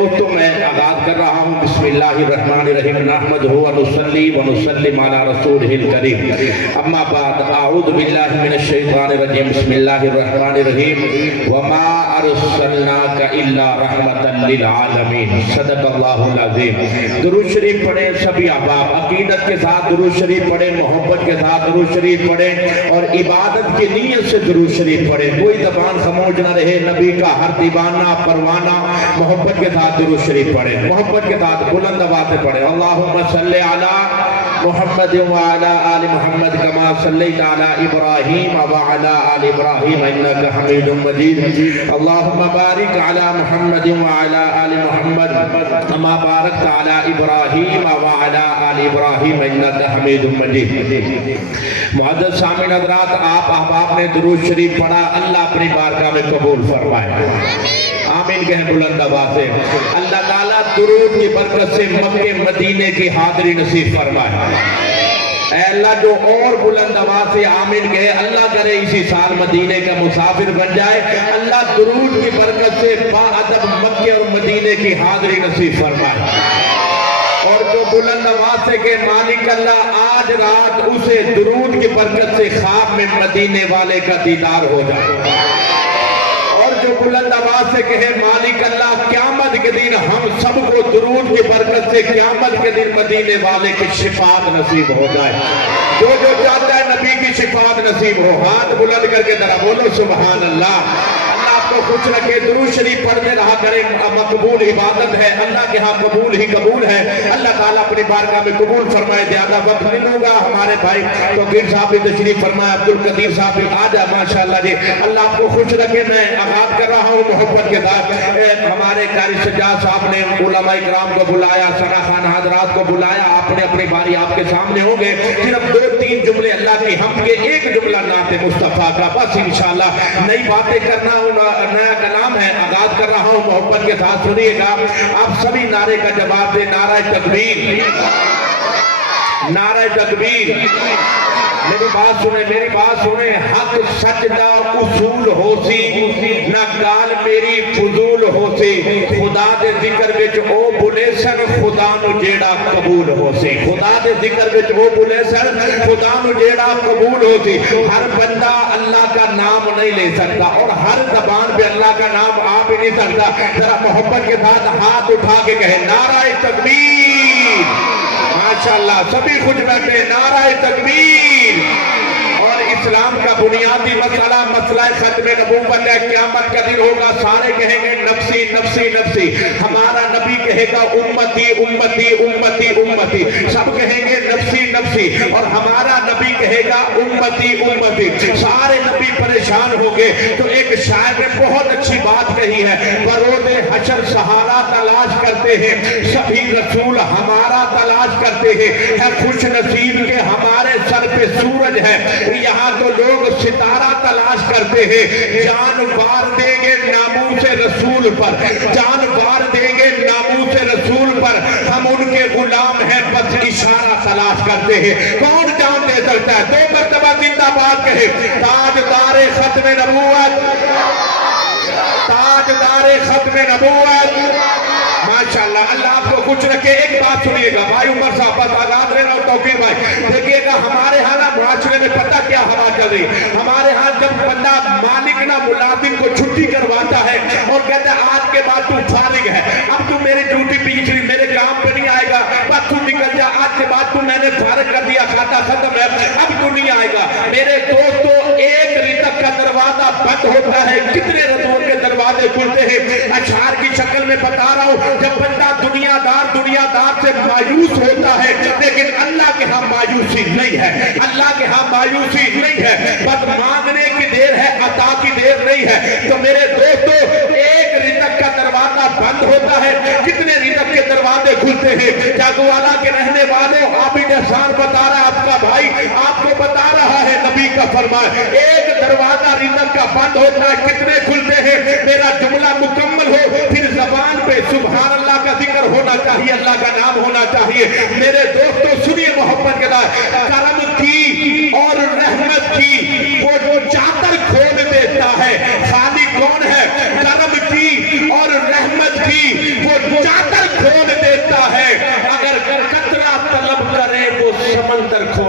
دوستو میں آغاز کر رہا ہوں بسم اللہ الرحمن الرحیم نحمدہ و نصلی و نسلم علی رسولہ الکریم اما بعد اعوذ باللہ من الشیطان الرجیم بسم اللہ الرحمن الرحیم وما ارسلناک الا رحمتا للعالمین صدق اللہ العظیم۔ درود شریف پڑھیں سبھی احباب، عقیدت کے ساتھ درود شریف پڑھیں، محبت کے ساتھ درود شریف پڑھیں اور عبادت کی نیت سے درود شریف پڑھیں۔ کوئی زبان خاموش نہ رہے، نبی کا ہر دیوانہ پروانہ محبت کے ساتھ درود شریف پڑھیں، محبت کے ساتھ بلند آواز سے پڑھیں۔ اللہم صلی علی محمد وعلی آل محمد کما صلیت علی ابراہیم وعلی آل ابراہیم انک حمید مجید۔ اللہم بارک علی محمد وعلی آل محمد کما بارکت علی ابراہیم وعلی آل ابراہیم انک حمید مجید۔ معزز سامعین حضرات، آپ احباب نے درود شریف پڑھا، اللہ اپنی بارگاہ میں قبول فرمائے، آمین کہیں بلند آواز سے۔ اللہ تعالیٰ درود کی برکت سے مکہ مدینے کی حاضری نصیب فرمائے۔ اے اللہ جو اور بلند آواز سے آمین کہے، اللہ کرے اسی سال مدینے کا مسافر بن جائے، اللہ درود کی برکت سے باادب مکہ اور مدینے کی حاضری نصیب فرمائے۔ اور جو بلند آواز سے کہ مالک اللہ آج رات اسے درود کی برکت سے خواب میں مدینے والے کا دیدار ہو جائے، اور جو بلند آواز سے کہے مالک اللہ قیامت کے دن ہم سب کو درود کی برکت سے قیامت کے دن مدینے والے کی شفاعت نصیب ہو جائے۔ جو چاہتا ہے نبی کی شفاعت نصیب ہو، ہاتھ بلند کر کے ذرا بولو سبحان اللہ۔ کو خوش رکھے، درود شریف پڑھتے رہا کریں، مقبول عبادت ہے، اللہ کے ہاں قبول ہی قبول ہے۔ اللہ تعالیٰ اپنی بارگاہ میں قبول فرمائے۔ زیادہ وقت نہیں لوں گا، ہمارے بھائی توقیر صاحب بھی تشریف فرمائے، عبدالقدیر صاحب بھی آ جا ماشاءاللہ جی۔ اللہ آپ کو خوش رکھے۔ میں آغاز کر رہا ہوں محبت کے ساتھ۔ ہمارے قاری سجاد صاحب نے علماء کرام کو بلایا، ثنا خان حضرات کو بلایا، آپ نے اپنی باری آپ کے سامنے ہوں گے، صرف 2-3 جملے اللہ کی حمد کے، ایک جملہ نعت مصطفیٰ کا، بس انشاءاللہ نئی باتیں کرنا نیا کلام ہے۔ آغاز کر رہا ہوں محبت کے ساتھ، سنیے گا آپ سبھی نعرے کا جواب دیں۔ نعرہ تکبیر، نعرہ تکبیر۔ میری بات سنیں، حق سجدہ اصول ہو سی، نہ گال میری فضول ہو سی، خدا دے ذکر وچ او بلے سن، خدا نو جیڑا قبول ہو سی، خدا دے ذکر وچ او بلے سن، خدا نو جیڑا قبول ہو سی۔ ہر بندہ اللہ کا نام نہیں لے سکتا اور ہر زبان پہ اللہ کا نام آ بھی نہیں سکتا۔ ذرا محبت کے ساتھ ہاتھ اٹھا کے کہے نعرہ تکبیر، ماشاءاللہ سبھی خوش بیٹھے، نعرہ تکبیر۔ اور اسلام کا بنیادی مسئلہ ختم نبوت ہے، قیامت کا دن ہوگا، سارے کہیں گے نفسی نفسی نفسی، ہمارا نبی کہے گا امتی امتی امتی امتی، سب کہیں گے نفسی نفسی، اور ہمارا نبی کہے گا امتی امتی، سارے نبی پریشان ہو گئے۔ تو ایک شاعر نے بہت اچھی بات کہی ہے، بروز حشر سہارا تلاش کرتے ہیں، سبھی رسول ہمارا تلاش کرتے ہیں، ہے خوش نصیب کے ہمارے سر پہ سورج ہے، یہاں تو لوگ ستارہ تلاش کرتے ہیں۔ جان وار دیں گے ناموس رسول پر، جان وار دیں گے ناموس رسول پر، ہم ان کے غلام ہیں بس اشارہ تلاش کرتے ہیں۔ کون جان دے سکتا ہے؟ 2 مرتبہ زندہ باد کہے، تاجدار ختم نبوت، تاجدار ختم نبوت، ماشاءاللہ۔ اللہ آپ کو خوش رکھے۔ ایک بات سنیے گا بھائی عمر صاحب، بس آزاد رہنا اور توقیر بھائی دیکھیے گا، ہمارے ہاں نا معاشرے میں پتہ کیا ہوا چل رہی، ہمارے ہاں جب بندہ مالک نا ملازم کو چھٹی کرواتا ہے اور کہتا ہے آج کے بعد تو فارغ ہے، اب تو میری ڈیوٹی پہ میرے کام پہ نہیں آئے گا، بس تو نکل جا، آج کے بعد تو میں نے فارغ کر دیا، کھاتا ختم ہے، اب تو نہیں آئے گا۔ میرے دوستو، ایک رزق کا دروازہ بند ہوتا ہے، کتنے رزقوں کے دروازے کھلتے ہیں۔ اشعار کی شکل میں بتا رہا ہوں، جب بندہ دنیا دار سے مایوس ہوتا ہے، لیکن اللہ کے ہاں مایوسی نہیں ہے، اللہ کے ہاں مایوسی نہیں ہے، بس مانگنے کی دیر ہے، عطا کی دیر نہیں ہے۔ تو میرے دوستو، ایک رزق کا دروازہ بند ہوتا ہے، کتنے رزق کے دروازے کھلتے ہیں۔ جاگوالا کے رہنے والوں، عابد احسان بتا رہا ہے، آپ کا بھائی آپ کو بتا رہا ہے، نبی کا فرمان، ایک دروازہ رزق کا بند ہوتا ہے، کتنے کھلتے ہیں؟ میرا جملہ مکمل ہو پھر زبان پہ سبحان اللہ کا ذکر ہونا چاہیے، اللہ کا نام ہونا چاہیے۔ میرے دوستو سنیے محبت کے ساتھ، کرم کی اور رحمت کی وہ جو چادر کھول دیتا ہے، خالی کون ہے؟ کرم کی اور رحمت کی وہ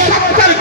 70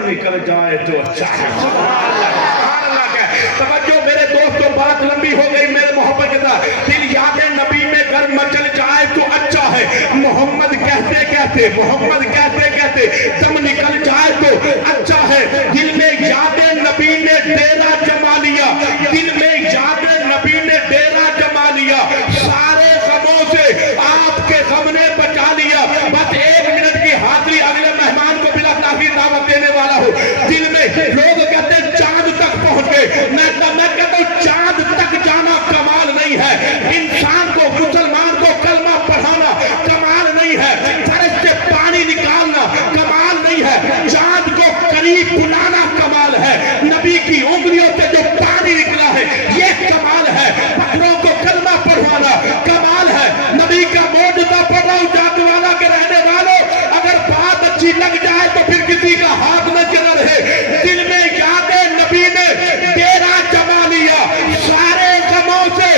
دم نکل جائے تو اچھا ہے. سبحان اللہ کا توجہ میرے دوستوں, بات لمبی ہو گئی میرے محبت کے ساتھ. دل یاد نبی میں گر مچل جائے تو اچھا ہے. محمد کہتے کہتے محمد کہتے کہتے دم نکل جائے تو اچھا ہے. دل میں یاد نبی نے ڈیرا جما لیا, دل میں یاد نبی نے ڈیرا جما لیا, سارے غموں سے آپ کے غم نے بچا لیا. بس 1 منٹ کی حاضری اگلے مہمان کو بلا تاخیر دعوت دینے والا ہوں. دل میں لوگ کہتے ہیں چاند تک پہنچ گئے, میں کہتا ہوں چاند تک جانا کمال نہیں ہے. انسان کو, مسلمان کو کلمہ پڑھانا کمال نہیں ہے. فرش سے پانی نکالنا کمال نہیں ہے. چاند کو قریب بلانا کمال ہے. نبی کی انگلیوں سے جو پانی نکلا ہے یہ کمال ہے. پتھروں کو کلمہ پڑھوانا کمال ہے. نبی کا معجزہ پڑھ رہا ہوں جاگ والا کے رہنے والوں, اگر بات اچھی لگ جائے تو پھر کسی کا ہاتھ نہ چلا رہے. دل میں یاد نبی نے ڈیرا جما لیا, سارے غموں سے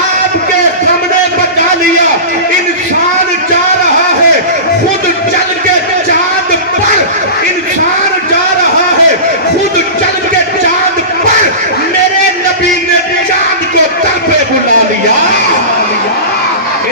آپ کے غم نے بچا لیا. انسان جا رہا ہے خود چل کے چاند پر, انسان جا رہا ہے خود چل کے چاند پر, میرے نبی نے چاند کو در پہ بلا لیا.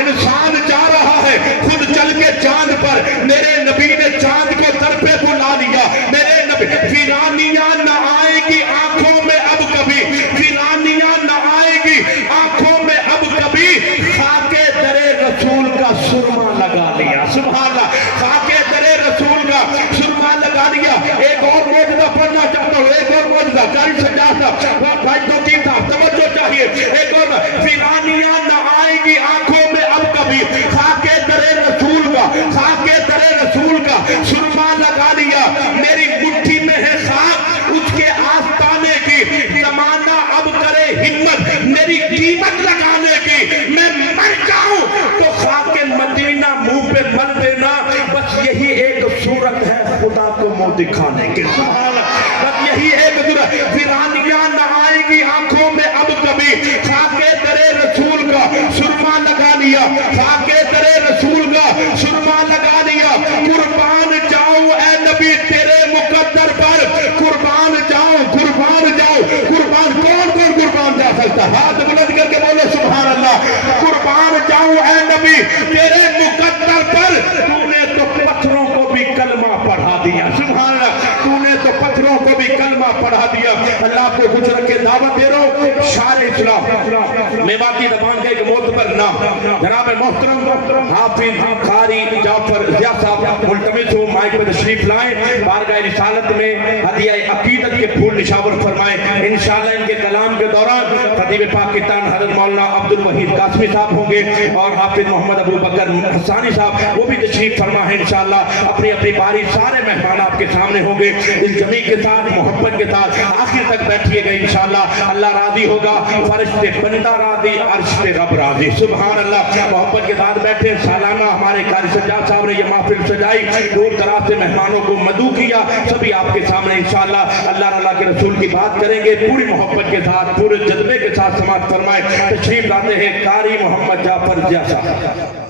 انسان جا رہا ہے خود چل کے چاند پر, میرے نبی نے چاند کو در پہ بلا لیا. میرے نبی ویرانیاں نہ آئے گی آنکھوں میں اب کبھی, ویرانیاں نہ آئے گی آنکھوں میں اب کبھی. خاکے در رسول کا سرما لگا لیا. سبحان اللہ, خاکے در رسول کا سرما لگا لیا. ایک اور معجزہ پڑھنا چاہتا ہوں, ایک اور معجزہ قاری سجاد صاحب, بھائی تو کی تھا توجہ چاہیے. ایک اور, ویرانیاں نہ آئے گی آنکھوں میں اب کبھی, خاکے در رسول کا, خاکے در رسول کا سرما لگا لیا. میری مٹھی میں ہے خاک اس کے آستانے کی, زمانہ اب کرے ہمت میری قیمت لگانے کی. میں مر جاؤں تو خاک مدینہ منہ پہ مل دینا, بس یہی ایک صورت ہے خدا کو منہ دکھانے کی. سبحان اللہ, بس یہی ایک صورت. ویرانیاں نہ آئے گی آنکھوں میں اب کبھی, خاکے در رسول کا سرما لگا لیا, خاکے در رسول کا سرما لگا لیا. قربان جاؤں اے نبی تیرے مقدر پر, قربان جاؤں, قربان جاؤں, قربان. کون کون قربان جا سکتا, ہاتھ بلند کر کے بولو سبحان اللہ. قربان جاؤں اے نبی تیرے مقدر پر, تو نے تو پتھروں کو بھی کلمہ پڑھا دیا. سبحان اللہ, تو نے تو پتھروں کو بھی کلمہ پڑھا دیا. اللہ کو کچھ رکھ کے دعوت دے رہا ہوں. شار اسلام میواتی زبان کا ایک معتبر نام جناب محترم حافظ قاری جعفر ضیاء صاحب ملتمس ہوں مائک پر تشریف لائیں, بارگاہ رسالت میں ہدیہ عقیدت کے پھول نشاور فرمائیں. انشاءاللہ ان کے کلام کے دوران خطیب پاکستان حضرت مولانا عبد الوحید قاسمی صاحب ہوں گے اور حافظ محمد ابو بکر حسانی صاحب, وہ بھی تشریف فرما ہے. انشاءاللہ اپنی اپنی باری سارے مہمان آپ کے سامنے ہوں گے. اس جمی کے ساتھ محبت کے ساتھ آخر تک بیٹھیے گئے. انشاءاللہ اللہ راضی ہوگا, فرشتے بندہ راضی, عرش پہ رب راضی. سبحان اللہ, محبت کے ساتھ بیٹھے. سالانہ ہمارے قاری سجاد صاحب نے یہ محفل سجائی, دور دراز سے مہمانوں کو مدعو کیا, سبھی آپ کے سامنے انشاءاللہ اللہ کے رسول کی بات کریں گے. پوری محبت کے ساتھ, پورے جذبے کے ساتھ سماعت فرمائے. تشریف لاتے ہیں قاری محمد جعفر ضیاء صاحب.